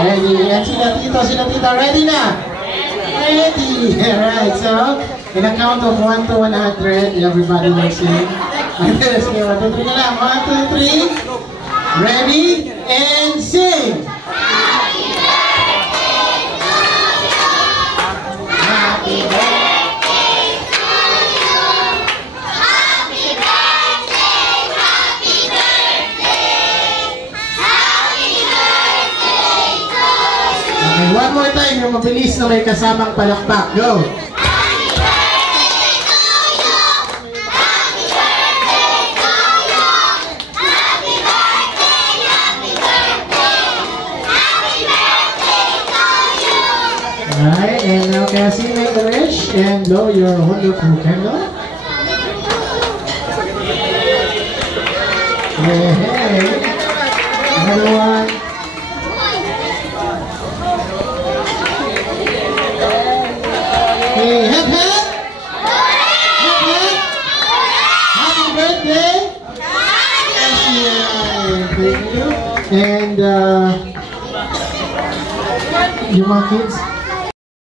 Ready. And sila tita, ready na? Ready. Alright, so, in a count of 1 to 100, everybody will sing. Let's go. 1, 2, 3 na lang. 1, 2, 3. Ready? And sing! Happy birthday to you! Happy birthday to you! Happy birthday! Happy birthday! Happy birthday to you! Okay, one more time, yung mabilis na may kasamang palakpak. Go! Alright, and now can I see make the wish and blow your wonderful candle? Hey, hey. Another one. Hey, hip hip! Hip hip! Happy birthday! Thank you. And yung mga kids,